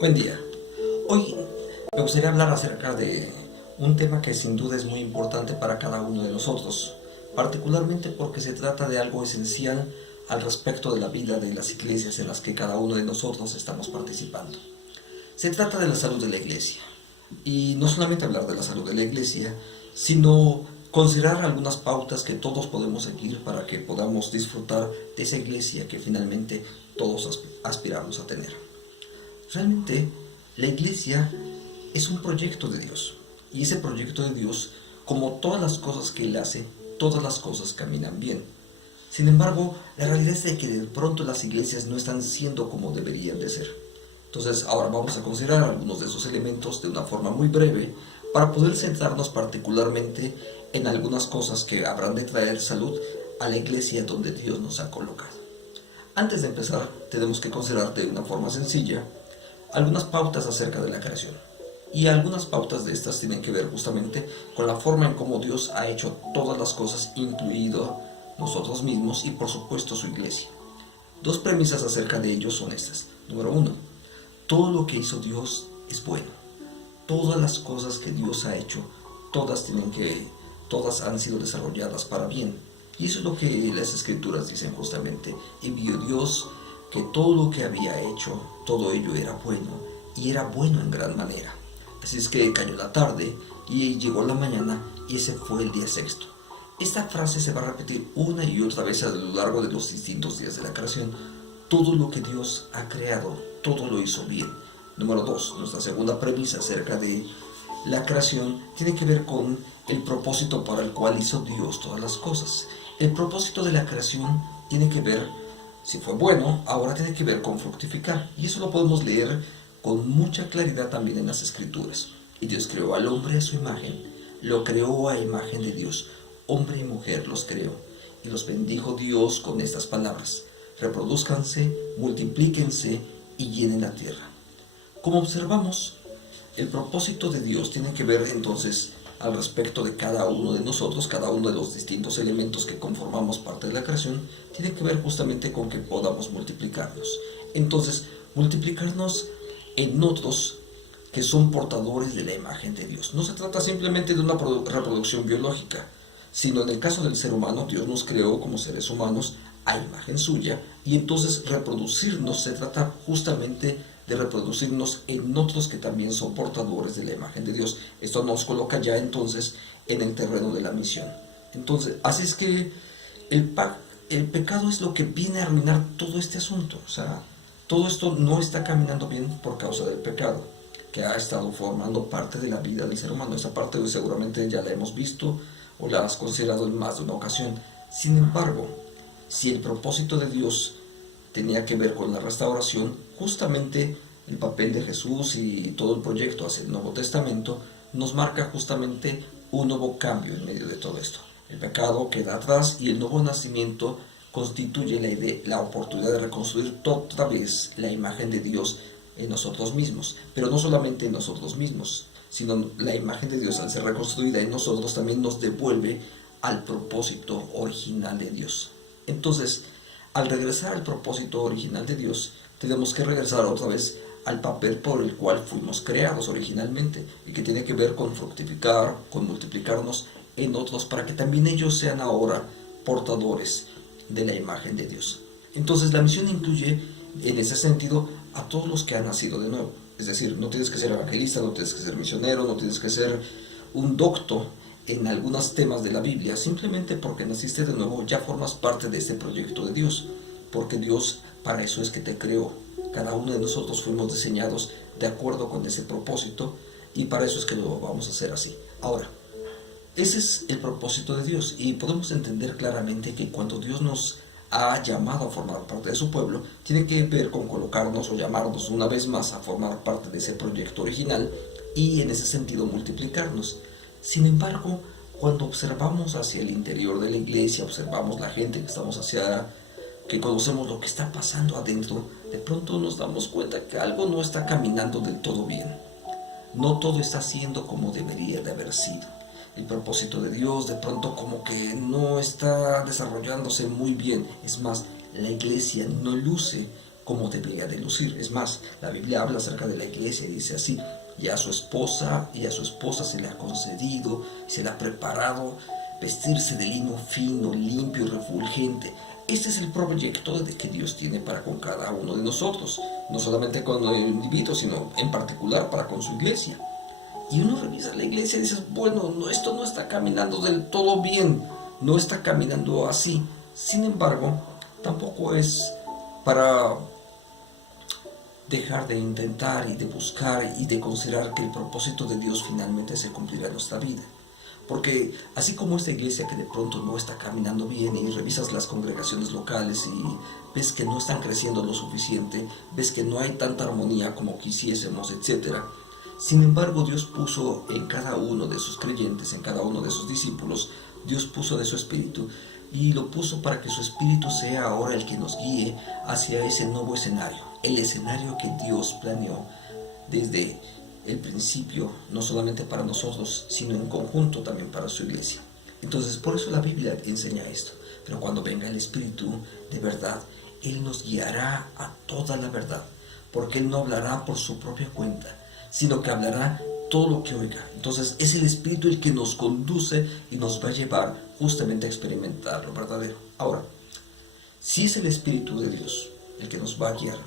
Buen día. Hoy me gustaría hablar acerca de un tema que sin duda es muy importante para cada uno de nosotros, particularmente porque se trata de algo esencial al respecto de la vida de las iglesias en las que cada uno de nosotros estamos participando. Se trata de la salud de la iglesia. Y no solamente hablar de la salud de la iglesia, sino considerar algunas pautas que todos podemos seguir para que podamos disfrutar de esa iglesia que finalmente todos aspiramos a tener. Realmente la iglesia es un proyecto de Dios. Y ese proyecto de Dios, como todas las cosas que Él hace, todas las cosas caminan bien. Sin embargo, la realidad es de que de pronto las iglesias no están siendo como deberían de ser. Entonces, ahora vamos a considerar algunos de esos elementos de una forma muy breve para poder centrarnos particularmente en algunas cosas que habrán de traer salud a la iglesia donde Dios nos ha colocado. Antes de empezar, tenemos que considerar de una forma sencilla algunas pautas acerca de la creación. Y algunas pautas de estas tienen que ver justamente con la forma en cómo Dios ha hecho todas las cosas, incluido nosotros mismos y por supuesto su iglesia. Dos premisas acerca de ello son estas. Número uno, todo lo que hizo Dios es bueno. Todas las cosas que Dios ha hecho, todas han sido desarrolladas para bien. Y eso es lo que las escrituras dicen justamente. Y vio Dios que todo lo que había hecho, todo ello era bueno, y era bueno en gran manera. Así es que cayó la tarde y llegó la mañana y ese fue el día sexto. Esta frase se va a repetir una y otra vez a lo largo de los distintos días de la creación. Todo lo que Dios ha creado, todo lo hizo bien. Número 2, nuestra segunda premisa acerca de la creación tiene que ver con el propósito para el cual hizo Dios todas las cosas. El propósito de la creación tiene que ver, si fue bueno, ahora tiene que ver con fructificar. Y eso lo podemos leer con mucha claridad también en las escrituras. Y Dios creó al hombre a su imagen, lo creó a imagen de Dios, hombre y mujer los creó. Y los bendijo Dios con estas palabras: reproduzcanse, multiplíquense y llenen la tierra. Como observamos, el propósito de Dios tiene que ver entonces al respecto de cada uno de nosotros, cada uno de los distintos elementos que conformamos parte de la creación, tiene que ver justamente con que podamos multiplicarnos. Entonces, multiplicarnos en otros que son portadores de la imagen de Dios. No se trata simplemente de una reproducción biológica, sino en el caso del ser humano, Dios nos creó como seres humanos a imagen suya, y entonces reproducirnos se trata justamente de reproducirnos en otros que también son portadores de la imagen de Dios. Esto nos coloca ya entonces en el terreno de la misión. Entonces, así es que el pecado es lo que viene a arruinar todo este asunto. O sea, todo esto no está caminando bien por causa del pecado, que ha estado formando parte de la vida del ser humano. Esa parte seguramente ya la hemos visto o la has considerado en más de una ocasión. Sin embargo, si el propósito de Dios tenía que ver con la restauración, justamente el papel de Jesús y todo el proyecto hacia el Nuevo Testamento nos marca justamente un nuevo cambio en medio de todo esto. El pecado queda atrás y el nuevo nacimiento constituye la oportunidad de reconstruir otra vez la imagen de Dios en nosotros mismos, pero no solamente en nosotros mismos, sino la imagen de Dios, al ser reconstruida en nosotros, también nos devuelve al propósito original de Dios. Entonces, al regresar al propósito original de Dios, tenemos que regresar otra vez al papel por el cual fuimos creados originalmente, y que tiene que ver con fructificar, con multiplicarnos en otros, para que también ellos sean ahora portadores de la imagen de Dios. Entonces la misión incluye en ese sentido a todos los que han nacido de nuevo. Es decir, no tienes que ser evangelista, no tienes que ser misionero, no tienes que ser un docto en algunos temas de la Biblia. Simplemente porque naciste de nuevo ya formas parte de este proyecto de Dios, porque Dios para eso es que te creó. Cada uno de nosotros fuimos diseñados de acuerdo con ese propósito, y para eso es que lo vamos a hacer así. Ahora, ese es el propósito de Dios, y podemos entender claramente que cuando Dios nos ha llamado a formar parte de su pueblo, tiene que ver con colocarnos o llamarnos una vez más a formar parte de ese proyecto original, y en ese sentido multiplicarnos. Sin embargo, cuando observamos hacia el interior de la iglesia, observamos la gente que conocemos lo que está pasando adentro, de pronto nos damos cuenta que algo no está caminando del todo bien. No todo está siendo como debería de haber sido. El propósito de Dios de pronto como que no está desarrollándose muy bien. Es más, la iglesia no luce cómo debería de lucir. Es más, la Biblia habla acerca de la iglesia y dice así: y a su esposa se le ha concedido, se le ha preparado vestirse de lino fino, limpio y refulgente. Este es el proyecto que Dios tiene para con cada uno de nosotros, no solamente con el individuo, sino en particular para con su iglesia. Y uno revisa la iglesia y dice, bueno, no, esto no está caminando del todo bien, no está caminando así. Sin embargo, tampoco es para dejar de intentar y de buscar y de considerar que el propósito de Dios finalmente se cumplirá en nuestra vida. Porque así como esta iglesia que de pronto no está caminando bien y revisas las congregaciones locales y ves que no están creciendo lo suficiente, ves que no hay tanta armonía como quisiésemos, etc. Sin embargo, Dios puso en cada uno de sus creyentes, en cada uno de sus discípulos, Dios puso de su espíritu y lo puso para que su espíritu sea ahora el que nos guíe hacia ese nuevo escenario, el escenario que Dios planeó desde el principio, no solamente para nosotros, sino en conjunto también para su iglesia. Entonces, por eso la Biblia enseña esto. Pero cuando venga el Espíritu de verdad, Él nos guiará a toda la verdad, porque Él no hablará por su propia cuenta, sino que hablará todo lo que oiga. Entonces, es el Espíritu el que nos conduce y nos va a llevar justamente a experimentar lo verdadero. Ahora, si es el Espíritu de Dios el que nos va a guiar,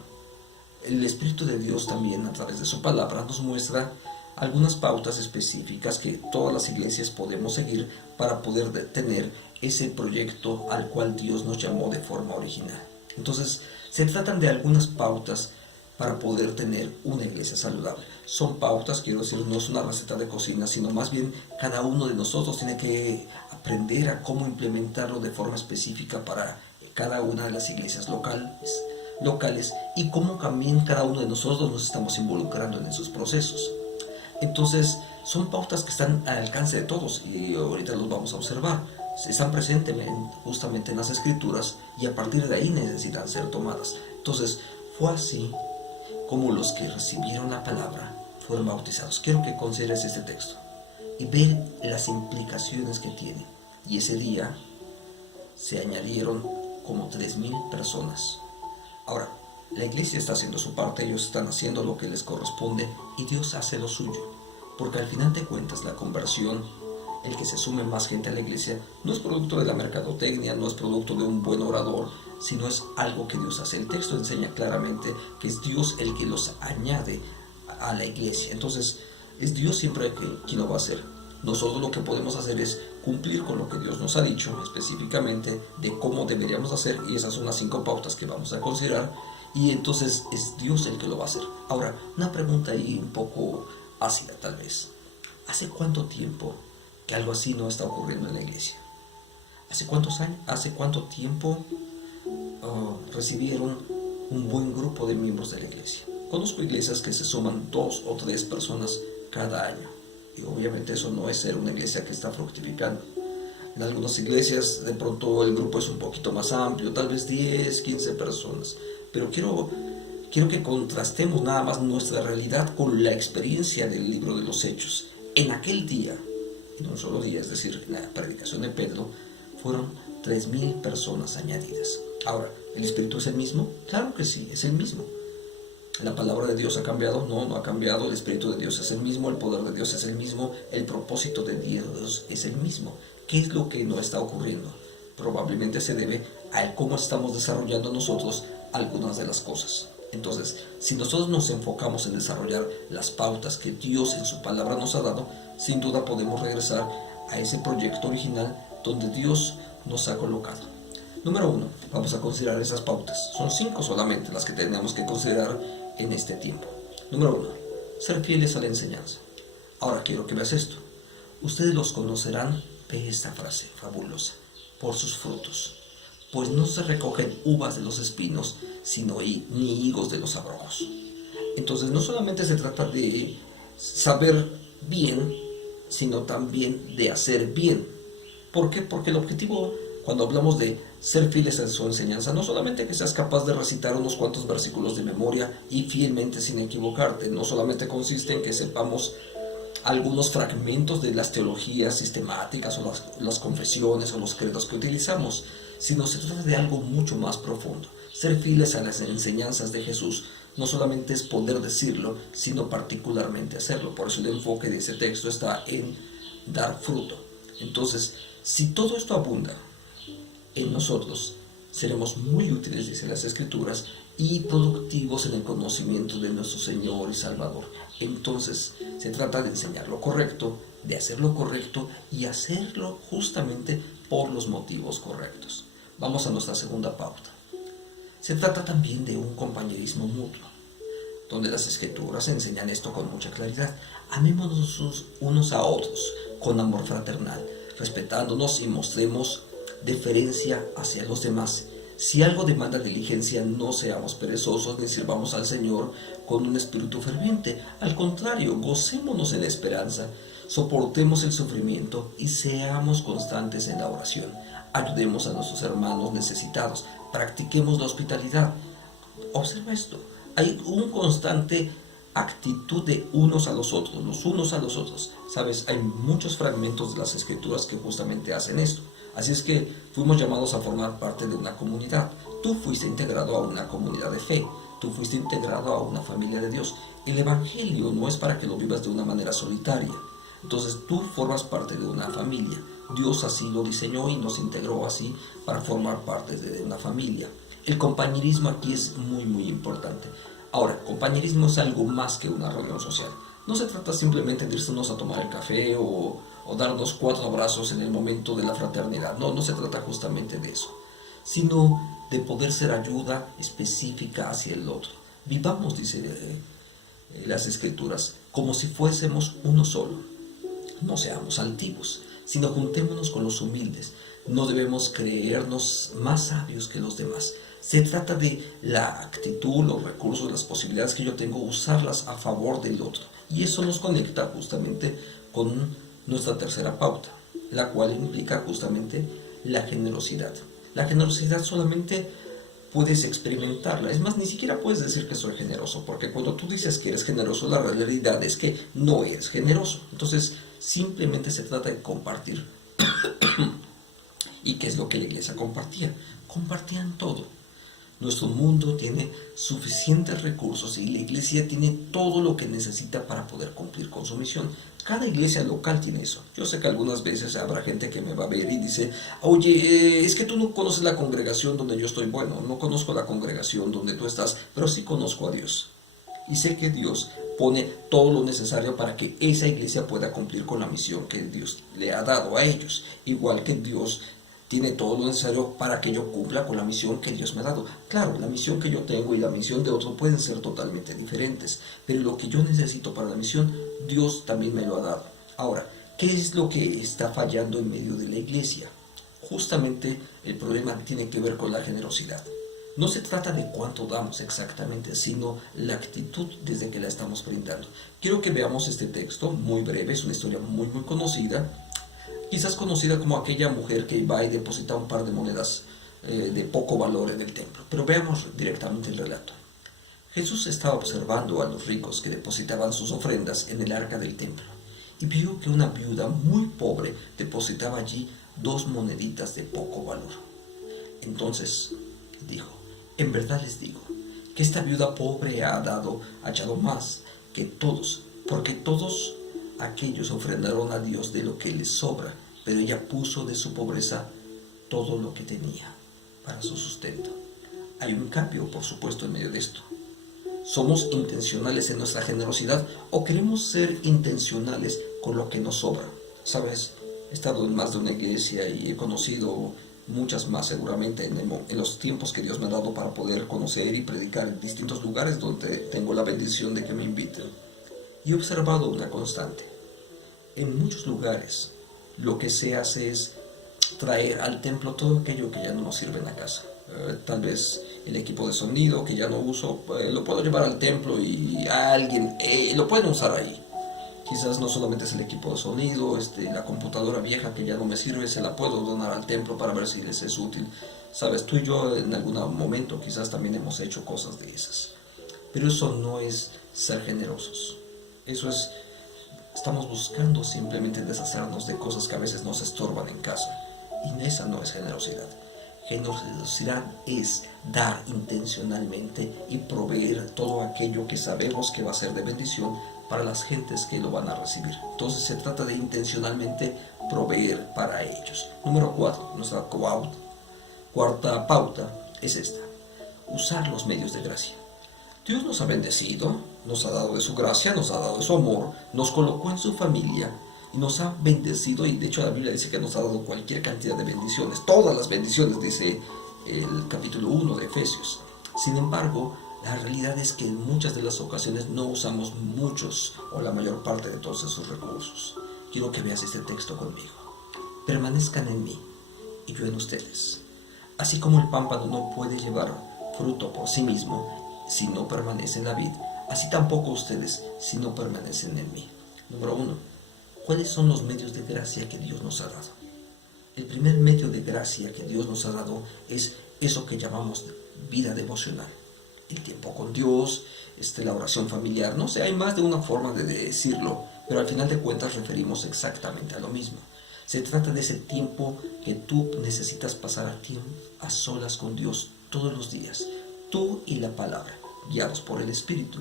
el Espíritu de Dios también a través de su palabra nos muestra algunas pautas específicas que todas las iglesias podemos seguir para poder tener ese proyecto al cual Dios nos llamó de forma original. Entonces, se tratan de algunas pautas para poder tener una iglesia saludable. Son pautas, quiero decir, no es una receta de cocina, sino más bien cada uno de nosotros tiene que aprender a cómo implementarlo de forma específica para cada una de las iglesias locales y cómo también cada uno de nosotros nos estamos involucrando en esos procesos. Entonces, son pautas que están al alcance de todos y ahorita los vamos a observar. Están presentes justamente en las Escrituras y a partir de ahí necesitan ser tomadas. Entonces, fue así como los que recibieron la palabra fueron bautizados. Quiero que consideres este texto y ve las implicaciones que tiene. Y ese día se añadieron como 3,000 personas. Ahora, la iglesia está haciendo su parte, ellos están haciendo lo que les corresponde y Dios hace lo suyo. Porque al final de cuentas la conversión, el que se sume más gente a la iglesia, no es producto de la mercadotecnia, no es producto de un buen orador, sino es algo que Dios hace. El texto enseña claramente que es Dios el que los añade a la iglesia. Entonces, es Dios siempre quien lo va a hacer. Nosotros lo que podemos hacer es cumplir con lo que Dios nos ha dicho específicamente de cómo deberíamos hacer, y esas son las 5 pautas que vamos a considerar, y entonces es Dios el que lo va a hacer. Ahora, una pregunta ahí un poco ácida tal vez. ¿Hace cuánto tiempo que algo así no está ocurriendo en la iglesia? ¿Hace cuántos años? ¿Hace cuánto tiempo recibieron un buen grupo de miembros de la iglesia? Conozco iglesias que se suman 2 o 3 personas cada año. Y obviamente eso no es ser una iglesia que está fructificando. En algunas iglesias de pronto el grupo es un poquito más amplio, tal vez 10, 15 personas. Pero quiero que contrastemos nada más nuestra realidad con la experiencia del libro de los Hechos. En aquel día, en un solo día, es decir, en la predicación de Pedro, fueron 3,000 personas añadidas. Ahora, ¿el Espíritu es el mismo? Claro que sí, es el mismo. ¿La palabra de Dios ha cambiado? No ha cambiado. El Espíritu de Dios es el mismo, el poder de Dios es el mismo, el propósito de Dios es el mismo. ¿Qué es lo que no está ocurriendo? Probablemente se debe a cómo estamos desarrollando nosotros algunas de las cosas. Entonces, si nosotros nos enfocamos en desarrollar las pautas que Dios en su palabra nos ha dado, sin duda podemos regresar a ese proyecto original donde Dios nos ha colocado. Número 1, vamos a considerar esas pautas. Son 5 solamente las que tenemos que considerar en este tiempo. Número 1, ser fieles a la enseñanza. Ahora quiero que veas esto. Ustedes los conocerán, ve esta frase fabulosa, por sus frutos. Pues no se recogen uvas de los espinos, sino ni higos de los abrojos. Entonces no solamente se trata de saber bien, sino también de hacer bien. ¿Por qué? Porque el objetivo, cuando hablamos de ser fieles a su enseñanza, no solamente que seas capaz de recitar unos cuantos versículos de memoria y fielmente sin equivocarte, no solamente consiste en que sepamos algunos fragmentos de las teologías sistemáticas o las confesiones o los credos que utilizamos, sino se trata de algo mucho más profundo. Ser fieles a las enseñanzas de Jesús no solamente es poder decirlo, sino particularmente hacerlo. Por eso el enfoque de ese texto está en dar fruto. Entonces, si todo esto abunda en nosotros, seremos muy útiles, dice las Escrituras, y productivos en el conocimiento de nuestro Señor y Salvador. Entonces, se trata de enseñar lo correcto, de hacer lo correcto y hacerlo justamente por los motivos correctos. Vamos a nuestra segunda pauta. Se trata también de un compañerismo mutuo, donde las Escrituras enseñan esto con mucha claridad. Amémonos unos a otros con amor fraternal, respetándonos y mostremos deferencia hacia los demás. Si algo demanda diligencia, no seamos perezosos ni sirvamos al Señor con un espíritu ferviente. Al contrario, gocémonos en la esperanza, soportemos el sufrimiento y seamos constantes en la oración. Ayudemos a nuestros hermanos necesitados, practiquemos la hospitalidad. Observa esto, hay un constante actitud de unos a los otros, los unos a los otros. Sabes, hay muchos fragmentos de las Escrituras que justamente hacen esto. Así es que fuimos llamados a formar parte de una comunidad. Tú fuiste integrado a una comunidad de fe. Tú fuiste integrado a una familia de Dios. El Evangelio no es para que lo vivas de una manera solitaria. Entonces tú formas parte de una familia. Dios así lo diseñó y nos integró así para formar parte de una familia. El compañerismo aquí es muy, muy importante. Ahora, compañerismo es algo más que una reunión social. No se trata simplemente de irnos a tomar el café o darnos 4 abrazos en el momento de la fraternidad. No se trata justamente de eso, sino de poder ser ayuda específica hacia el otro. Vivamos, dice las Escrituras, como si fuésemos uno solo. No seamos altivos, sino juntémonos con los humildes. No debemos creernos más sabios que los demás. Se trata de la actitud, los recursos, las posibilidades que yo tengo, usarlas a favor del otro. Y eso nos conecta justamente con nuestra tercera pauta, la cual implica justamente la generosidad. La generosidad solamente puedes experimentarla. Es más, ni siquiera puedes decir que soy generoso, porque cuando tú dices que eres generoso, la realidad es que no eres generoso. Entonces, simplemente se trata de compartir. ¿Y qué es lo que la iglesia compartía? Compartían todo. Nuestro mundo tiene suficientes recursos y la iglesia tiene todo lo que necesita para poder cumplir con su misión. Cada iglesia local tiene eso. Yo sé que algunas veces habrá gente que me va a ver y dice, oye, es que tú no conoces la congregación donde yo estoy. Bueno, no conozco la congregación donde tú estás, pero sí conozco a Dios. Y sé que Dios pone todo lo necesario para que esa iglesia pueda cumplir con la misión que Dios le ha dado a ellos. Igual que Dios tiene todo lo necesario para que yo cumpla con la misión que Dios me ha dado. Claro, la misión que yo tengo y la misión de otro pueden ser totalmente diferentes, pero lo que yo necesito para la misión, Dios también me lo ha dado. Ahora, ¿qué es lo que está fallando en medio de la iglesia? Justamente el problema tiene que ver con la generosidad. No se trata de cuánto damos exactamente, sino la actitud desde que la estamos brindando. Quiero que veamos este texto, muy breve, es una historia muy conocida, quizás conocida como aquella mujer que va y deposita un par de monedas de poco valor en el templo. Pero veamos directamente el relato. Jesús estaba observando a los ricos que depositaban sus ofrendas en el arca del templo y vio que una viuda muy pobre depositaba allí 2 moneditas de poco valor. Entonces dijo, en verdad les digo que esta viuda pobre ha echado más que todos, porque todos aquellos ofrendaron a Dios de lo que les sobra, pero ella puso de su pobreza todo lo que tenía para su sustento. Hay un cambio, por supuesto, en medio de esto. ¿Somos intencionales en nuestra generosidad o queremos ser intencionales con lo que nos sobra? Sabes, he estado en más de una iglesia y he conocido muchas más seguramente en los tiempos que Dios me ha dado para poder conocer y predicar en distintos lugares donde tengo la bendición de que me inviten. Y he observado una constante. En muchos lugares lo que se hace es traer al templo todo aquello que ya no nos sirve en la casa. Tal vez el equipo de sonido que ya no uso, lo puedo llevar al templo y a alguien lo pueden usar ahí. Quizás no solamente es el equipo de sonido, la computadora vieja que ya no me sirve, se la puedo donar al templo para ver si les es útil. Sabes, tú y yo en algún momento quizás también hemos hecho cosas de esas. Pero eso no es ser generosos. Eso es, estamos buscando simplemente deshacernos de cosas que a veces nos estorban en casa. Y esa no es generosidad. Generosidad es dar intencionalmente y proveer todo aquello que sabemos que va a ser de bendición para las gentes que lo van a recibir. Entonces se trata de intencionalmente proveer para ellos. Número 4, nuestra cuarta pauta es esta: usar los medios de gracia. Dios nos ha bendecido, nos ha dado de su gracia, nos ha dado de su amor, nos colocó en su familia y nos ha bendecido, y de hecho la Biblia dice que nos ha dado cualquier cantidad de bendiciones, todas las bendiciones, dice el capítulo 1 de Efesios. Sin embargo, la realidad es que en muchas de las ocasiones no usamos muchos o la mayor parte de todos esos recursos. Quiero que veas este texto conmigo. Permanezcan en mí y yo en ustedes. Así como el pámpano no puede llevar fruto por sí mismo si no permanece en la vid, así tampoco ustedes si no permanecen en mí. Número 1. ¿Cuáles son los medios de gracia que Dios nos ha dado? El primer medio de gracia que Dios nos ha dado es eso que llamamos vida devocional. El tiempo con Dios, la oración familiar, no sé, hay más de una forma de decirlo, pero al final de cuentas referimos exactamente a lo mismo. Se trata de ese tiempo que tú necesitas pasar a solas con Dios todos los días, tú y la palabra, guiados por el Espíritu.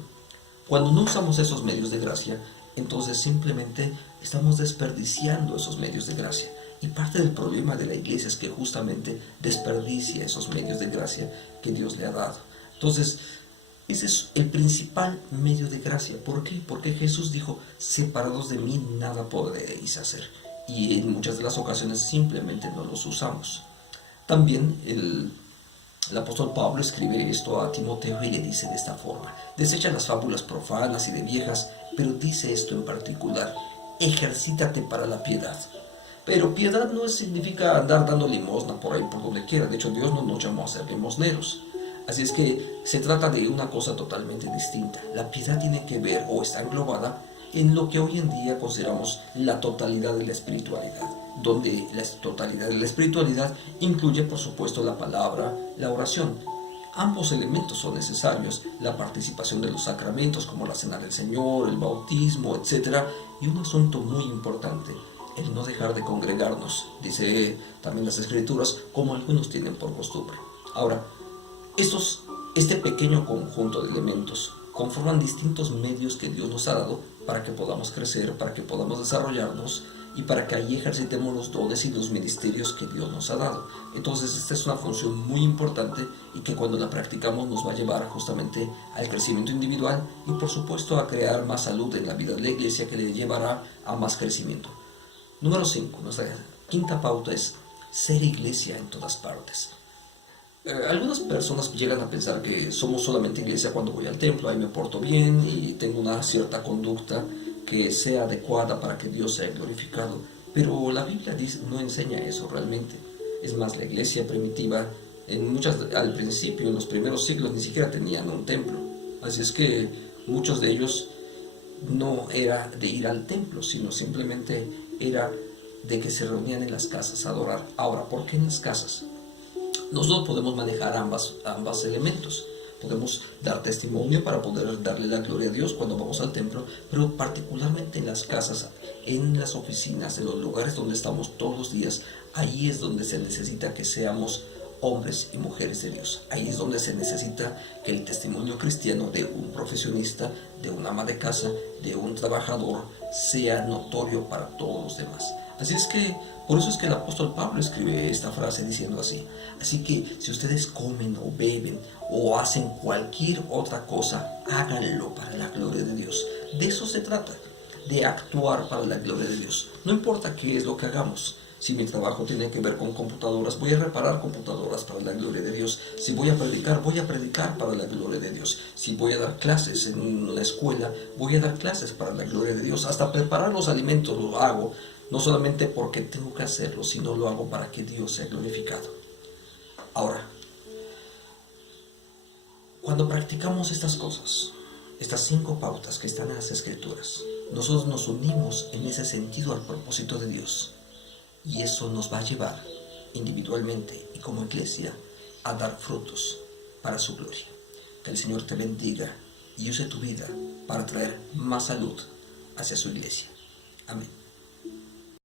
Cuando no usamos esos medios de gracia, entonces simplemente estamos desperdiciando esos medios de gracia. Y parte del problema de la iglesia es que justamente desperdicia esos medios de gracia que Dios le ha dado. Entonces, ese es el principal medio de gracia. ¿Por qué? Porque Jesús dijo: separados de mí nada podréis hacer. Y en muchas de las ocasiones simplemente no los usamos. También el apóstol Pablo escribe esto a Timoteo y le dice de esta forma: desecha las fábulas profanas y de viejas, pero dice esto en particular: ejercítate para la piedad. Pero piedad no significa andar dando limosna por ahí por donde quiera. De hecho, Dios no nos llamó a ser limosneros. Así es que se trata de una cosa totalmente distinta. La piedad tiene que ver o está englobada en lo que hoy en día consideramos la totalidad de la espiritualidad, donde la totalidad de la espiritualidad incluye, por supuesto, la palabra, la oración. Ambos elementos son necesarios: la participación de los sacramentos como la cena del Señor, el bautismo, etc. Y un asunto muy importante: el no dejar de congregarnos, dice también las Escrituras, como algunos tienen por costumbre. Ahora, este pequeño conjunto de elementos conforman distintos medios que Dios nos ha dado para que podamos crecer, para que podamos desarrollarnos y para que ahí ejercitemos los dones y los ministerios que Dios nos ha dado. Entonces esta es una función muy importante y que cuando la practicamos nos va a llevar justamente al crecimiento individual y por supuesto a crear más salud en la vida de la iglesia, que le llevará a más crecimiento. Número 5, nuestra quinta pauta es ser iglesia en todas partes. Algunas personas llegan a pensar que somos solamente iglesia cuando voy al templo, ahí me porto bien y tengo una cierta conducta que sea adecuada para que Dios sea glorificado. Pero la Biblia no enseña eso realmente. Es más, la iglesia primitiva, al principio, en los primeros siglos, ni siquiera tenían un templo. Así es que muchos de ellos no era de ir al templo, sino simplemente era de que se reunían en las casas a adorar. Ahora, ¿por qué en las casas? Nosotros podemos manejar ambos elementos. Podemos dar testimonio para poder darle la gloria a Dios cuando vamos al templo, pero particularmente en las casas, en las oficinas, en los lugares donde estamos todos los días, ahí es donde se necesita que seamos hombres y mujeres de Dios. Ahí es donde se necesita que el testimonio cristiano de un profesionista, de un ama de casa, de un trabajador, sea notorio para todos los demás. Así es que, por eso es que el apóstol Pablo escribe esta frase diciendo así: así que si ustedes comen o beben o hacen cualquier otra cosa, háganlo para la gloria de Dios. De eso se trata, de actuar para la gloria de Dios. No importa qué es lo que hagamos. Si mi trabajo tiene que ver con computadoras, voy a reparar computadoras para la gloria de Dios. Si voy a predicar para la gloria de Dios. Si voy a dar clases en la escuela, voy a dar clases para la gloria de Dios. Hasta preparar los alimentos lo hago, no solamente porque tengo que hacerlo, sino lo hago para que Dios sea glorificado. Ahora, cuando practicamos estas cosas, estas 5 pautas que están en las Escrituras, nosotros nos unimos en ese sentido al propósito de Dios. Y eso nos va a llevar individualmente y como iglesia a dar frutos para su gloria. Que el Señor te bendiga y use tu vida para traer más salud hacia su iglesia. Amén.